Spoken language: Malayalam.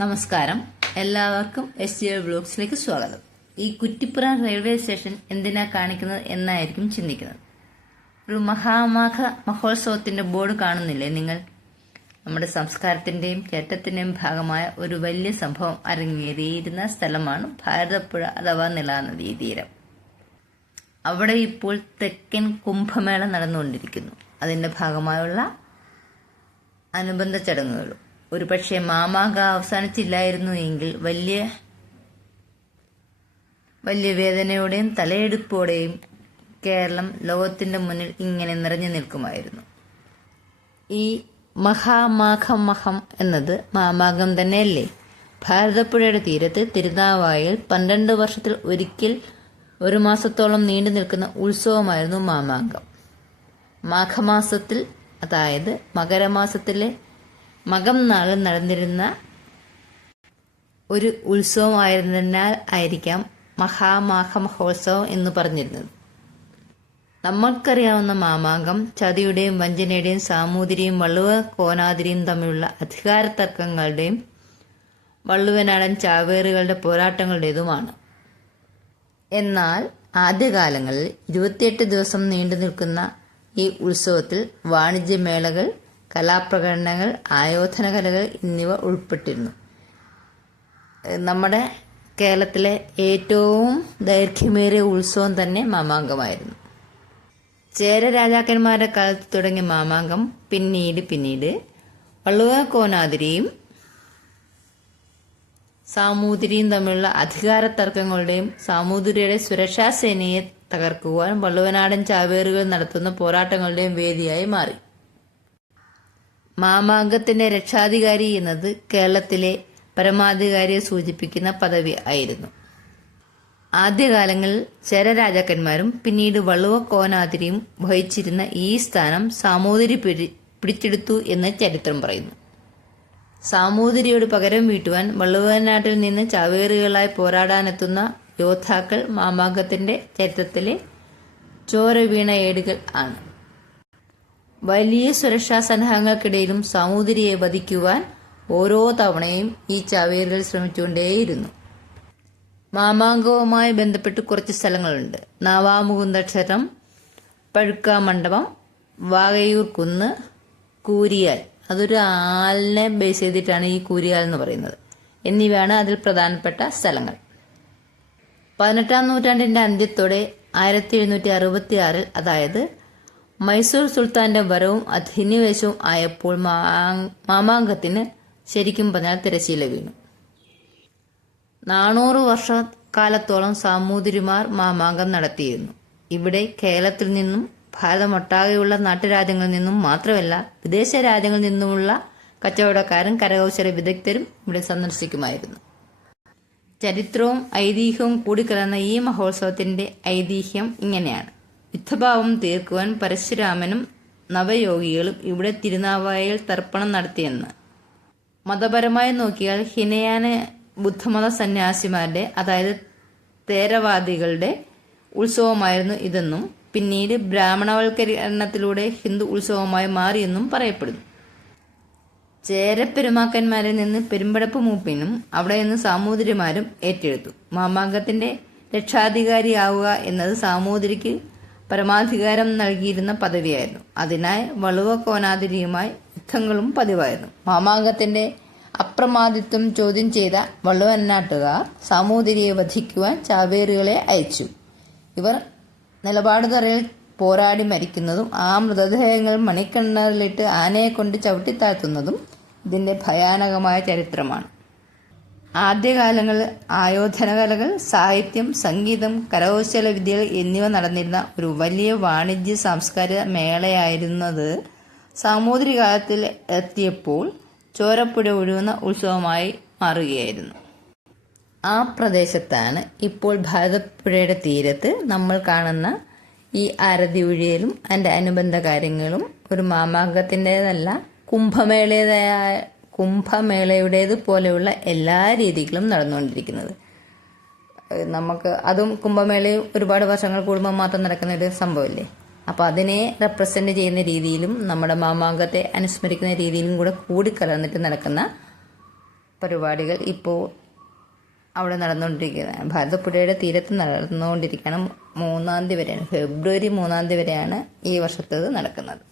നമസ്കാരം. എല്ലാവർക്കും എസ് ജി ബ്ലോഗ്സിലേക്ക് സ്വാഗതം. ഈ കുറ്റിപ്പുറം റെയിൽവേ സ്റ്റേഷൻ എന്തിനാ കാണിക്കുന്നത് എന്നായിരിക്കും ചിന്തിക്കുന്നത്. ഒരു മഹാമാഘ മഹോത്സവത്തിന്റെ ബോർഡ് കാണുന്നില്ലേ നിങ്ങൾ? നമ്മുടെ സംസ്കാരത്തിന്റെയും ചേട്ടത്തിന്റെയും ഭാഗമായ ഒരു വലിയ സംഭവം അരങ്ങേറിയിരുന്ന സ്ഥലമാണ് ഭാരതപ്പുഴ അഥവാ നിലാനദീ തീരം. അവിടെ ഇപ്പോൾ തെക്കൻ കുംഭമേള നടന്നുകൊണ്ടിരിക്കുന്നു. അതിന്റെ ഭാഗമായുള്ള അനുബന്ധ ചടങ്ങുകളും ഒരുപക്ഷെ മാമാങ്ക അവസാനിച്ചില്ലായിരുന്നു എങ്കിൽ വലിയ വലിയ വേദനയോടെയും തലയെടുപ്പോടെയും കേരളം ലോകത്തിന്റെ മുന്നിൽ ഇങ്ങനെ നിറഞ്ഞു നിൽക്കുമായിരുന്നു. ഈ മഹാമാഘം മഹം എന്നത് മാമാകം തന്നെയല്ലേ? ഭാരതപ്പുഴയുടെ തീരത്ത് തിരുനാവായിൽ പന്ത്രണ്ട് വർഷത്തിൽ ഒരിക്കൽ ഒരു മാസത്തോളം നീണ്ടു നിൽക്കുന്ന ഉത്സവമായിരുന്നു മാമാങ്കം. മാഘമാസത്തിൽ അതായത് മകരമാസത്തിലെ മകം നാളിൽ നടന്നിരുന്ന ഒരു ഉത്സവമായിരുന്നതിനാൽ ആയിരിക്കാം മഹാമാഘ മഹോത്സവം എന്ന് പറഞ്ഞിരുന്നത്. നമ്മൾക്കറിയാവുന്ന മാമാങ്കം ചതിയുടെയും വഞ്ചനയുടെയും സാമൂതിരിയും വള്ളുവ കോനാതിരിയും തമ്മിലുള്ള അധികാര തർക്കങ്ങളുടെയും വള്ളുവനാടൻ ചാവേറുകളുടെ പോരാട്ടങ്ങളുടേതുമാണ്. എന്നാൽ ആദ്യകാലങ്ങളിൽ ഇരുപത്തിയെട്ട് ദിവസം നീണ്ടു നിൽക്കുന്ന ഈ ഉത്സവത്തിൽ വാണിജ്യമേളകൾ കലാപ്രകടനങ്ങൾ ആയോധന കലകൾ എന്നിവ ഉൾപ്പെട്ടിരുന്നു. നമ്മുടെ കേരളത്തിലെ ഏറ്റവും ദൈർഘ്യമേറിയ ഉത്സവം തന്നെ മാമാങ്കമായിരുന്നു. ചേര രാജാക്കന്മാരുടെ കാലത്ത് തുടങ്ങിയ മാമാങ്കം പിന്നീട് പിന്നീട് വള്ളുവ കോനാതിരിയും സാമൂതിരിയും തമ്മിലുള്ള അധികാര തർക്കങ്ങളുടെയും സാമൂതിരിയുടെ സുരക്ഷാ സേനയെ തകർക്കുവാൻ വള്ളുവനാടൻ ചാവേറുകൾ നടത്തുന്ന പോരാട്ടങ്ങളുടെയും വേദിയായി മാറി. മാമാങ്കത്തിന്റെ രക്ഷാധികാരി എന്നത് കേരളത്തിലെ പരമാധികാരിയെ സൂചിപ്പിക്കുന്ന പദവി ആയിരുന്നു. ആദ്യകാലങ്ങളിൽ ചേര രാജാക്കന്മാരും പിന്നീട് വള്ളുവ കോനാതിരിയും വഹിച്ചിരുന്ന ഈ സ്ഥാനം സാമൂതിരി പിടി- പിടിച്ചെടുത്തു എന്ന് ചരിത്രം പറയുന്നു. സാമൂതിരിയോട് പകരം വീട്ടുവാൻ വള്ളുവനാട്ടിൽ നിന്ന് ചാവേറുകളായി പോരാടാനെത്തുന്ന യോദ്ധാക്കൾ മാമാങ്കത്തിന്റെ ചരിത്രത്തിലെ ചോര വീണ ഏടുകൾ ആണ്. വലിയ സുരക്ഷാ സന്നാഹങ്ങൾക്കിടയിലും സമൂതിരിയെ വധിക്കുവാൻ ഓരോ തവണയും ഈ ചാവേറുകൾ ശ്രമിച്ചുകൊണ്ടേയിരുന്നു. മാമാങ്കവുമായി ബന്ധപ്പെട്ട് കുറച്ച് സ്ഥലങ്ങളുണ്ട്. നവാമുകുന്ദക്ഷരം പഴുക്ക മണ്ഡപം വാകയൂർ കുന്ന് കൂരിയാൽ. അതൊരു ആലിനെ ബേസ് ചെയ്തിട്ടാണ് ഈ കൂരിയാൽ എന്ന് പറയുന്നത്. എന്നിവയാണ് അതിൽ പ്രധാനപ്പെട്ട സ്ഥലങ്ങൾ. പതിനെട്ടാം നൂറ്റാണ്ടിന്റെ അന്ത്യത്തോടെ ആയിരത്തി എഴുന്നൂറ്റി അറുപത്തി ആറിൽ അതായത് മൈസൂർ സുൽത്താന്റെ വരവും അധിനിവേശവും ആയപ്പോൾ മാമാങ്കത്തിന് ശരിക്കും പറഞ്ഞാൽ തിരശീല വീണു. നാനൂറ് വർഷക്കാലത്തോളം സാമൂതിരിമാർ മാമാങ്കം നടത്തിയിരുന്നു. ഇവിടെ കേരളത്തിൽ നിന്നും ഭാരതമൊട്ടാകെയുള്ള നാട്ടുരാജ്യങ്ങളിൽ നിന്നും മാത്രമല്ല വിദേശ രാജ്യങ്ങളിൽ നിന്നുമുള്ള കച്ചവടക്കാരും കരകൗശല വിദഗ്ധരും ഇവിടെ സന്ദർശിക്കുമായിരുന്നു. ചരിത്രവും ഐതിഹ്യവും കൂടിക്കലർന്ന ഈ മഹോത്സവത്തിന്റെ ഐതിഹ്യം ഇങ്ങനെയാണ്. യുദ്ധഭാവം തീർക്കുവാൻ പരശുരാമനും നവയോഗികളും ഇവിടെ തിരുനാവായയിൽ തർപ്പണം നടത്തിയെന്ന്. മതപരമായി നോക്കിയാൽ ഹിനയാന ബുദ്ധമത സന്യാസിമാരുടെ അതായത് തേരവാദികളുടെ ഉത്സവമായിരുന്നു ഇതെന്നും പിന്നീട് ബ്രാഹ്മണവൽക്കരണത്തിലൂടെ ഹിന്ദു ഉത്സവമായി മാറിയെന്നും പറയപ്പെടുന്നു. ചേരപ്പെരുമാക്കന്മാരിൽ നിന്ന് പെരുമ്പടപ്പ് മൂപ്പിനും അവിടെ നിന്ന് സാമൂതിരിമാരും ഏറ്റെടുത്തു. മാമാങ്കത്തിന്റെ രക്ഷാധികാരിയാവുക എന്നത് സാമൂതിരിക്ക് പരമാധികാരം നൽകിയിരുന്ന പദവിയായിരുന്നു. അതിനായി വളുവ കോനാതിരിയുമായി യുദ്ധങ്ങളും പതിവായിരുന്നു. മാമാങ്കത്തിന്റെ അപ്രമാദിത്വം ചോദ്യം ചെയ്ത വള്ളുവന്നാട്ടുകാർ സാമൂതിരിയെ വധിക്കുവാൻ ചാവേറുകളെ അയച്ചു. ഇവർ നിലപാടുതറയിൽ പോരാടി മരിക്കുന്നതും ആ മൃതദേഹങ്ങൾ മണിക്കണ്ണറിലിട്ട് ആനയെ കൊണ്ട് ചവിട്ടിത്താഴ്ത്തുന്നതും ഇതിന്റെ ഭയാനകമായ ചരിത്രമാണ്. ആദ്യകാലങ്ങളിൽ ആയോധന കലകൾ സാഹിത്യം സംഗീതം കരകൗശല വിദ്യകൾ എന്നിവ നടന്നിരുന്ന ഒരു വലിയ വാണിജ്യ സാംസ്കാരിക മേളയായിരുന്നത് സാമൂതിരി കാലത്തിൽ എത്തിയപ്പോൾ ചോരപ്പുഴ ഒഴുകുന്ന ഉത്സവമായി മാറുകയായിരുന്നു. ആ പ്രദേശത്താണ് ഇപ്പോൾ ഭാരതപ്പുഴയുടെ തീരത്ത് നമ്മൾ കാണുന്ന ഈ ആരതി ഉഴിയലും അതിന്റെ അനുബന്ധ കാര്യങ്ങളും ഒരു മാമാങ്കത്തിന്റെതല്ല കുംഭമേളയുടേതായ കുംഭമേളയുടേത് പോലെയുള്ള എല്ലാ രീതികളും നടന്നുകൊണ്ടിരിക്കുന്നത്. നമുക്ക് അതും കുംഭമേളയും ഒരുപാട് വർഷങ്ങൾ കൂടുമ്പോൾ മാത്രം നടക്കുന്ന ഒരു സംഭവമല്ലേ? അപ്പോൾ അതിനെ റെപ്രസെന്റ് ചെയ്യുന്ന രീതിയിലും നമ്മുടെ മാമാങ്കത്തെ അനുസ്മരിക്കുന്ന രീതിയിലും കൂടെ കൂടിക്കലർന്നിട്ട് നടക്കുന്ന പരിപാടികൾ ഇപ്പോൾ അവിടെ നടന്നുകൊണ്ടിരിക്കുന്നത്. ഭാരതപ്പുഴയുടെ തീരത്ത് നടന്നുകൊണ്ടിരിക്കുകയാണ് മൂന്നാം തീയതി വരെയാണ്. ഫെബ്രുവരി മൂന്നാം തീയതി വരെയാണ് ഈ വർഷത്തേത് നടക്കുന്നത്.